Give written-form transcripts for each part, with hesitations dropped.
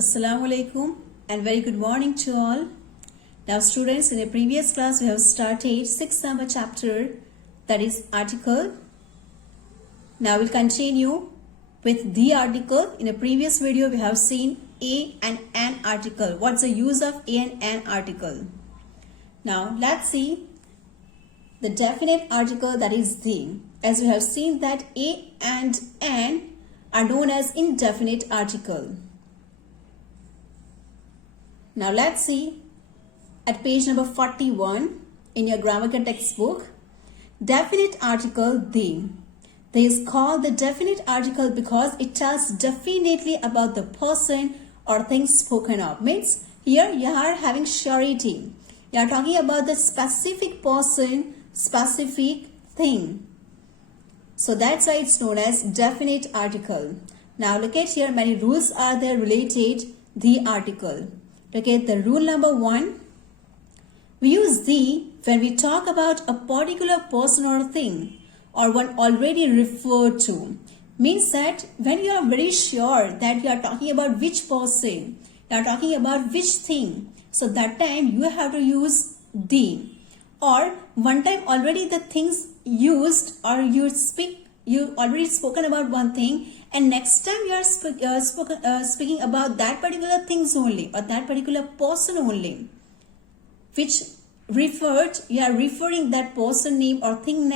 Assalamu alaikum and very good morning to all. Now students, in a previous class we have started 6th number chapter, that is article. Now we'll continue with the article. In a previous video we have seen a and an article. What's the use of a and an article? Now let's see the definite article, that is the. As we have seen that a and an are known as indefinite article. Now let's see at page number 41 in your grammar textbook. Definite article the. This is called the definite article because it tells definitely about the person or thing spoken of. Means here you are having surety. You are talking about the specific person, specific thing. So that's why it's known as definite article. Now look at here, many rules are there related the article. Look at the rule number 1. We use the when we talk about a particular person or thing or one already referred to. Means that when you are very sure that you are talking about which person, you are talking about which thing, so that time you have to use the. Or one time already the things used, or you already spoken about one thing, and next time you are speaking about that particular things only or that particular person only, which referred, you are referring that person name or thing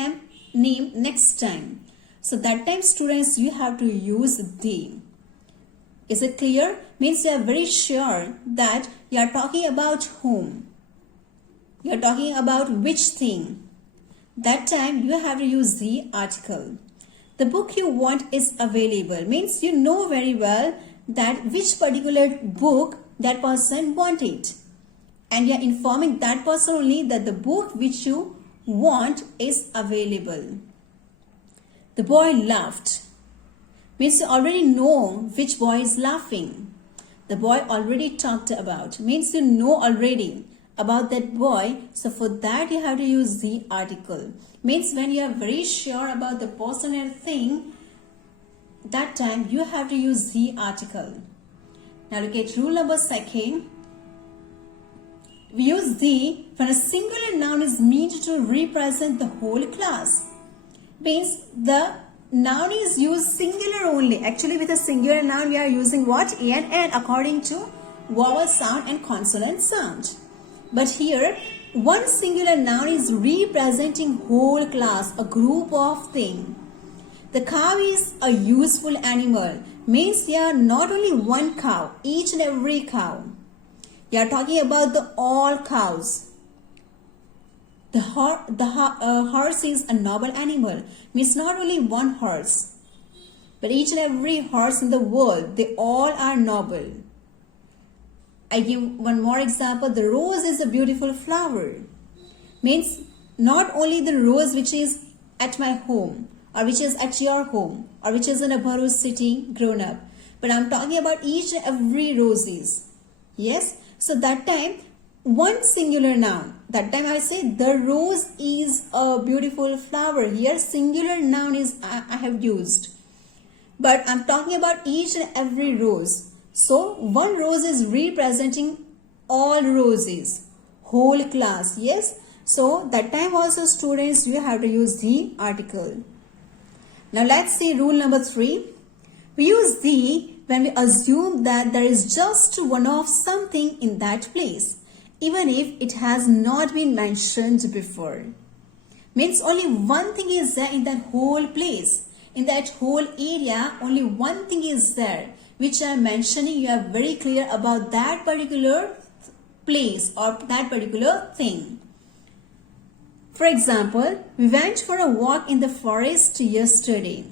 name next time. So that time students you have to use the. Is it clear? Means you are very sure that you are talking about whom, you are talking about which thing. That time you have to use the article. The book you want is available. Means you know very well that which particular book that person wanted. And you are informing that person only that the book which you want is available. The boy laughed. Means you already know which boy is laughing. The boy already talked about. Means you know already about that boy. So for that you have to use the article. Means when you are very sure about the person and thing, that time you have to use the article. Now look at rule number 2. We use the when a singular noun is meant to represent the whole class. Means the noun is used singular only. Actually with a singular noun we are using what? A and an according to vowel sound and consonant sound. But here one singular noun is representing whole class, a group of things. The cow is a useful animal. Means there are not only one cow, each and every cow. You are talking about the all cows. The horse is a noble animal. Means not only one horse, but each and every horse in the world, they all are noble. I give one more example. The rose is a beautiful flower. Means not only the rose which is at my home or which is at your home or which is in a Bharuch city grown up, but I'm talking about each and every roses. Yes. So that time one singular noun. That time I say the rose is a beautiful flower. Here singular noun is I have used. But I'm talking about each and every rose. So one rose is representing all roses, whole class. Yes. So that time also students you have to use the article. Now let's see rule number 3. We use the when we assume that there is just one of something in that place, even if it has not been mentioned before. Means only one thing is there in that whole place. In that whole area, only one thing is there, which I am mentioning. You are very clear about that particular place or that particular thing. For example, we went for a walk in the forest yesterday.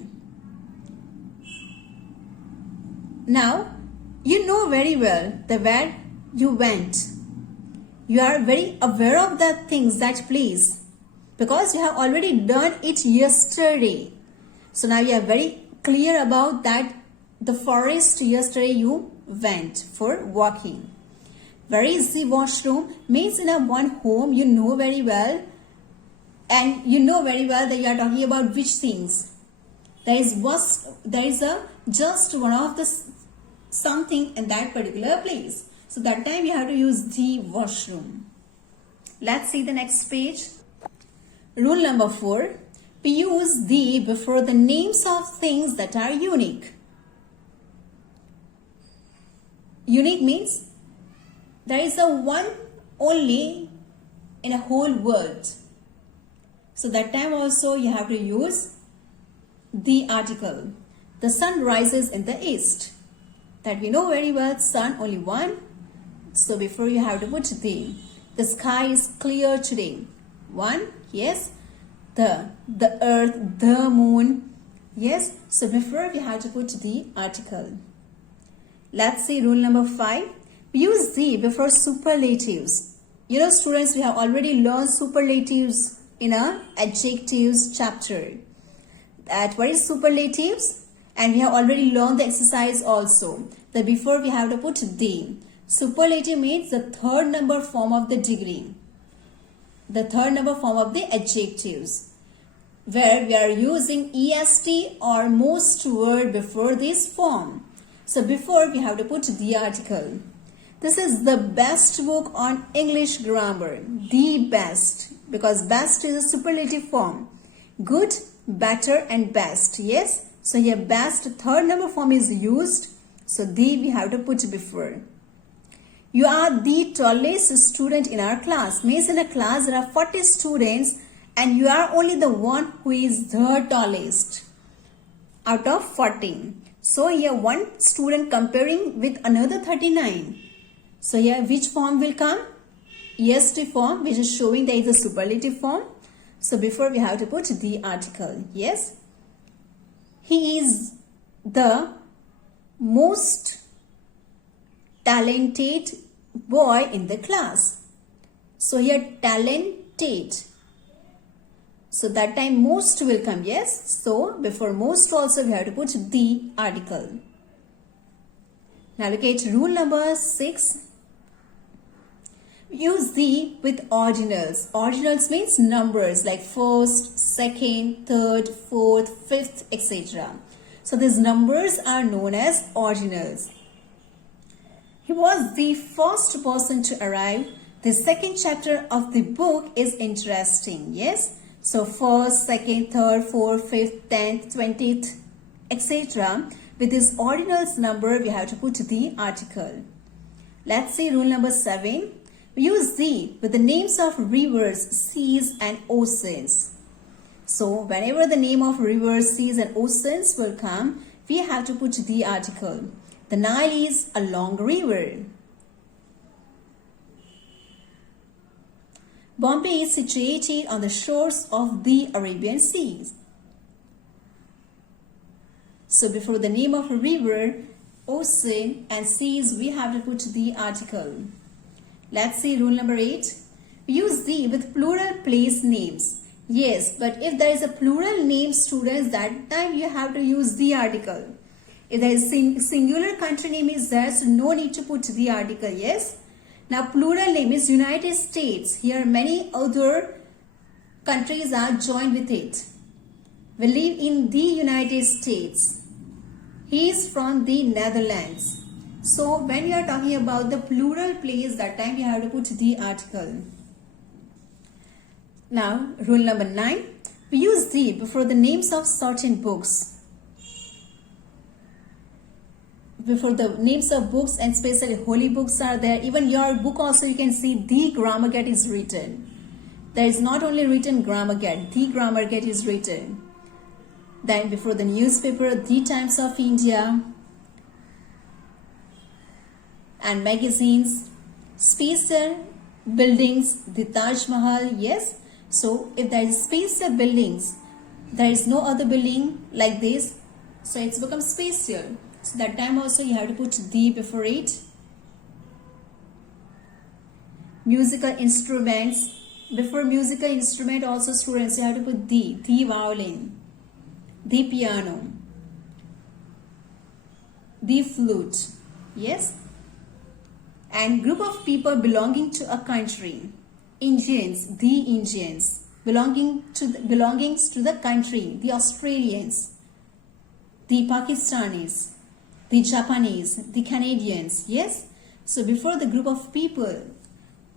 Now, you know very well the where you went. You are very aware of that things, that place, because you have already done it yesterday. So now you are very clear about that the forest yesterday you went for walking. Where is the washroom? Means in a one home you know very well, and you know very well that you are talking about which things. There is just one of the something in that particular place. So that time we have to use the washroom. Let's see the next page. Rule number 4. We use the before the names of things that are unique. Unique means there is a one only in a whole world. So that time also you have to use the article. The sun rises in the east. That we know very well, sun only one. So before you have to put the. The sky is clear today. One, yes. The earth, the moon, yes. So before we have to put the article. Let's see rule number 5. We use the before superlatives. You know, students, we have already learned superlatives in our adjectives chapter. That what is superlatives? And we have already learned the exercise also. That before we have to put the. Superlative means the third number form of the degree. The third number form of the adjectives. Where we are using est or most word before this form. So before we have to put the article. This is the best book on English grammar. The best. Because best is a superlative form. Good, better and best. Yes. So here best third number form is used. So the we have to put before. You are the tallest student in our class. Means in a class there are 40 students and you are only the one who is the tallest out of 40. So here one student comparing with another 39. So here which form will come? Est form, which is showing there is a superlative form. So before we have to put the article. Yes. He is the most talented boy in the class. So here talented. So that time most will come. Yes. So before most also we have to put the article. Now look at rule number 6. Use the with ordinals. Ordinals means numbers like first, second, third, fourth, fifth, etc. So these numbers are known as ordinals. He was the first person to arrive. The second chapter of the book is interesting. Yes. So first, second, third, fourth, fifth, 10th, 20th, etc. With this ordinals number, we have to put the article. Let's see rule number 7. We use the with the names of rivers, seas and oceans. So whenever the name of rivers, seas and oceans will come, we have to put the article. The Nile is a long river. Bombay is situated on the shores of the Arabian Sea. So before the name of a river, ocean and seas, we have to put the article. Let's see rule number 8. We use the with plural place names. Yes, but if there is a plural name, students, that time you have to use the article. If there is singular country name is there, so no need to put the article. Yes. Now plural name is United States. Here many other countries are joined with it. We live in the United States. He is from the Netherlands. So when we are talking about the plural place, that time we have to put the article. Now rule number 9. We use the before the names of certain books. Before the names of books, and especially holy books are there. Even your book also you can see the grammar guide is written. There is not only written grammar guide, the grammar guide is written. Then before the newspaper, the Times of India and magazines, special buildings, the Taj Mahal. Yes. So if there is special buildings, there is no other building like this. So it's become special. So that time also you have to put the before it. Musical instruments. Before musical instrument also, students, you have to put the violin, the piano, the flute. Yes. And group of people belonging to a country. Indians, the Indians. Belongings to the country. The Australians, the Pakistanis. the Japanese, the Canadians. Yes. So before the group of people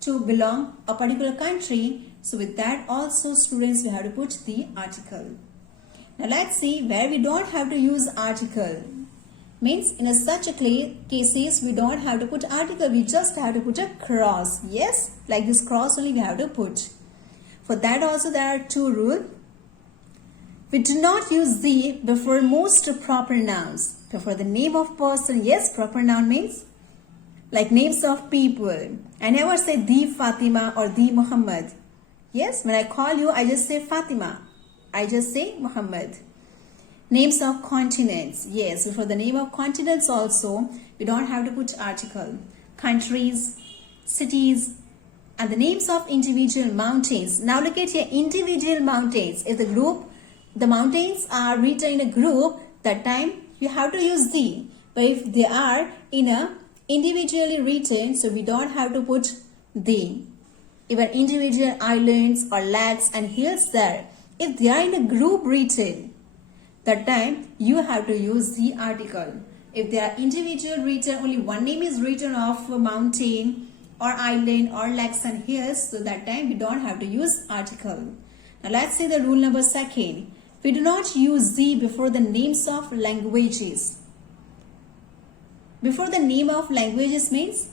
to belong a particular country, so with that also students we have to put the article. Now let's see where we don't have to use article. Means in such a cases we don't have to put article, we just have to put a cross. Yes, like this cross only we have to put. For that also there are two rules. We do not use the before most proper nouns. Before the name of person, yes, proper noun means like names of people. I never say the Fatima or the Muhammad. Yes, when I call you, I just say Fatima. I just say Muhammad. Names of continents. Yes, before the name of continents also, we don't have to put article. Countries, cities, and the names of individual mountains. Now look at here, individual mountains. If the mountains are written in a group, that time you have to use the. But if they are in a individually written, so we don't have to put the. Even individual islands or lakes and hills there, if they are in a group written, that time you have to use the article. If they are individual written, only one name is written of a mountain or island or lakes and hills, so that time we don't have to use article. Now let's see the rule number 2. We do not use the before the names of languages. Before the name of languages means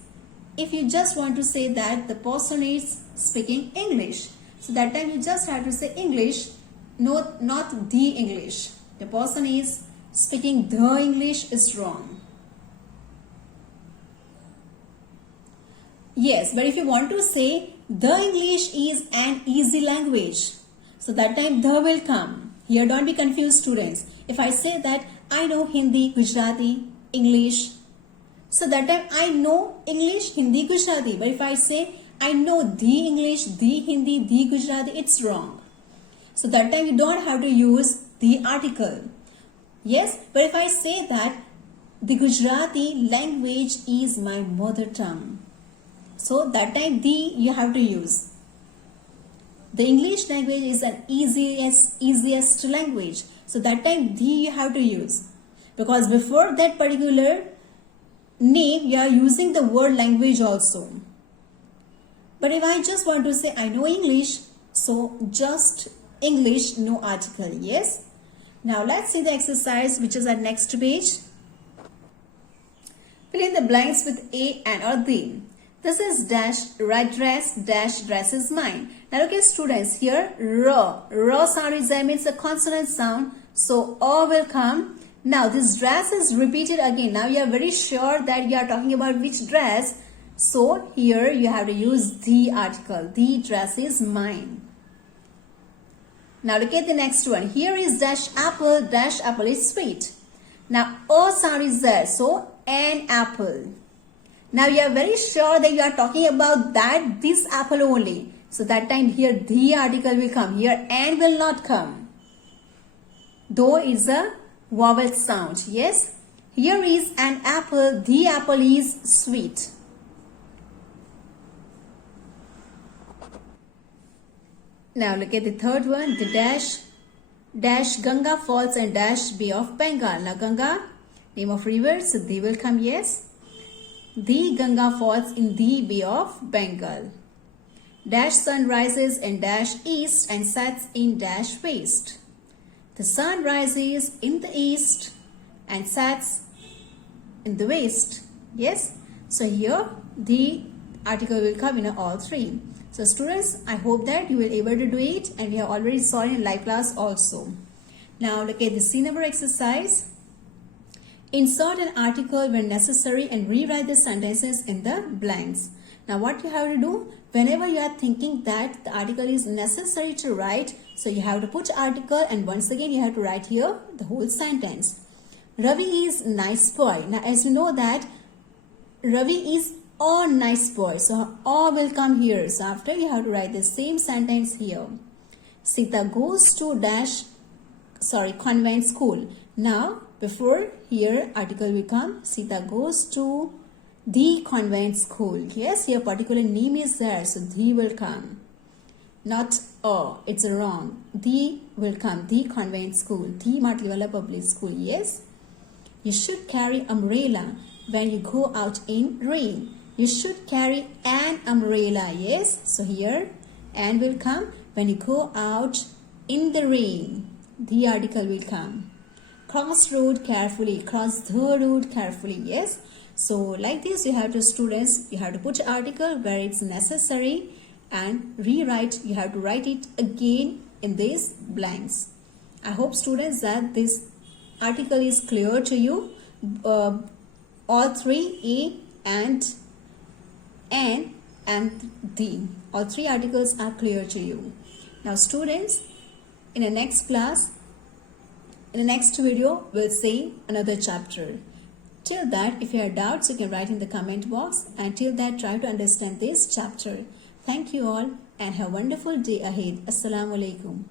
if you just want to say that the person is speaking English, so that time you just have to say English, no, not the English. The person is speaking the English is wrong. Yes, but if you want to say the English is an easy language, so that time the will come. Here don't be confused students. If I say that I know Hindi, Gujarati, English, so that time I know English, Hindi, Gujarati. But if I say I know the English, the Hindi, the Gujarati, it's wrong. So that time you don't have to use the article. Yes, but if I say that the Gujarati language is my mother tongue, so that time the you have to use. The English language is an easiest language, so that time the you have to use, because before that particular name you are using the word language also. But if I just want to say I know English, so just English, no article. Yes. Now let's see the exercise which is at next page. Fill in the blanks with a and or the. This is dash red dress dash dress is mine. Now look at students here, raw sound is there, means a consonant sound, so O will come. Now this dress is repeated again. Now you are very sure that you are talking about which dress, so here you have to use the article. The dress is mine. Now look at the next one. Here is dash apple is sweet. Now O sound is there, so an apple. Now you are very sure that you are talking about this apple only. So that time here the article will come. Here and will not come. Though is a vowel sound. Yes. Here is an apple. The apple is sweet. Now look at the third one. The dash Ganga Falls and dash Bay of Bengal. Now Ganga, name of river, so they will come. Yes. The Ganga falls in the Bay of Bengal. Dash sun rises in dash east and sets in dash west. The sun rises in the east and sets in the west. Yes. So here the article will come in all three. So students, I hope that you will be able to do it, and we have already saw it in live class also. Now look at the C number exercise. Insert an article when necessary and rewrite the sentences in the blanks. Now what you have to do, whenever you are thinking that the article is necessary to write, so you have to put article, and once again you have to write here the whole sentence. Ravi is nice boy. Now as you know that Ravi is a nice boy, so O will come here. So after you have to write the same sentence here. Sita goes to convent school. Now before here article will come. Sita goes to the convent school. Yes, here particular name is there, so the will come. Not a, it's wrong. The will come. The convent school. The Matliwala public school. Yes. You should carry umbrella when you go out in rain. You should carry an umbrella. Yes. So here an will come when you go out in the rain. The article will come. Cross road carefully. Cross the road carefully. Yes. So like this, you have to students, you have to put article where it's necessary and rewrite. You have to write it again in these blanks. I hope students that this article is clear to you. All three, a and an and the. All three articles are clear to you. Now students, in the next class, in the next video, we'll see another chapter. Till that, if you have doubts, you can write in the comment box. And till that, try to understand this chapter. Thank you all and have a wonderful day ahead. Assalamu alaikum.